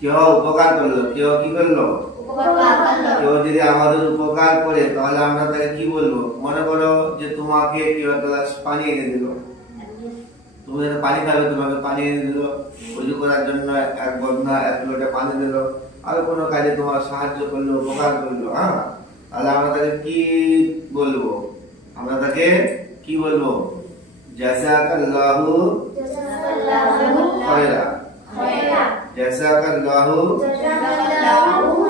কেউ উপকার করলো, কেউ কি করলো, কেউ যদি আমাদের উপকার করে তাহলে আমরা তাকে কি বলবো? মনে করো যে তোমাকে কেউ এক গ্লাস পানি এনে দিল, তুমি পানি খাবে, তোমাকে পানি এনে দিল, উজু করার জন্য এক বদনা এক লোটা পানি দিল, আর কোনো কাজে তোমার সাহায্য করলো, উপকার করলো, হ্যাঁ, তাহলে আমরা তাকে কি বলবো? আমরা তাকে কি বলবো? জাযাকাল্লাহু খায়রা, জাযাকাল্লাহু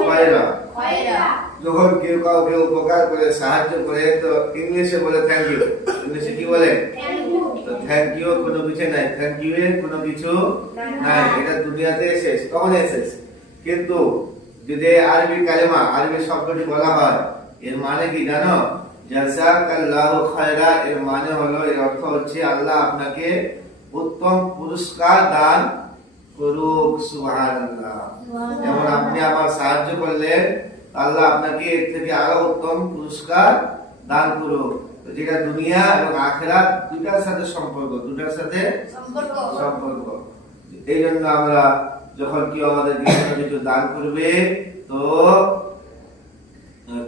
খায়রা। যখন কেউ কাউকে উপকার করে, সাহায্য করে, তো ইংলিশে বলে থ্যাংক ইউ। ইংলিশে কি বলে? তো থ্যাংক ইউ কোনো কিছু নাই, থ্যাংক ইউ এর কোনো কিছু নাই, এটা দুনিয়াতে শেষ, কখন শেষ। কিন্তু যদি আরবি কালেমা, আরবি শব্দটি বলা হয়, এর মানে কি জানো? জাযাকাল্লাহু খায়রা এর মানে হলো, এর অর্থ হচ্ছে আল্লাহ আপনাকে উত্তম পুরস্কার দান করুক। সুবহানাল্লাহ। যেমন আপনি আমার সাহায্য করলেন, আল্লাহ আপনাকে এর থেকে আরো উত্তম পুরস্কার দান করুক। যেটা দুনিয়া এবং আখিরাত দুটার সাথে সম্পর্ক, দুটার সাথে সম্পর্ক। এই জন্য আমরা যখন কেউ আমাদের কিছু দান করবে, তো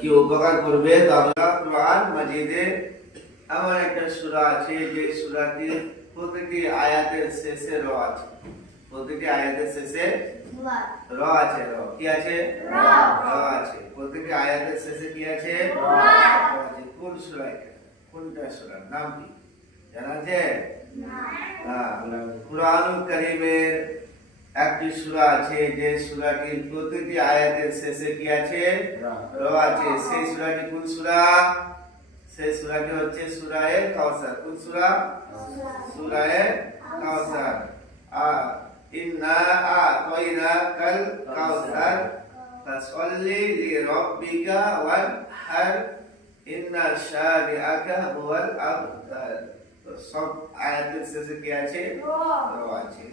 কেউ উপকার করবে, তো আমরা কোরআন মাজিদে এমন একটা সূরা আছে যে সূরাটির প্রতিটি আয়াতের শেষে র আছে, প্রতিটি আয়াতের শেষে র আছে। র কি আছে? র আছে। প্রতিটি আয়াতের শেষে কি আছে? র আছে। কোন সূরা এটা? কোনটা সূরার নাম কি জানা আছে? হ্যাঁ, কুরআনুল কারীমের একটি সূরা আছে যে সূরাটির প্রতিটি আয়াতের শেষে কি আছে? র আছে। সেই সূরাটি কোন সূরা? সেই সূরাটি হচ্ছে সূরায়ে কাউসার। কোন সূরা? সূরায়ে কাউসার। ইন্না আ'তাইনাকাল কাউসার ফাসল্লি লিরাব্বিকা ওয়ানহার ইন্না শানিআকা হুয়াল আবতার। তো সব আয়াতের শেষে কি আছে? র আছে।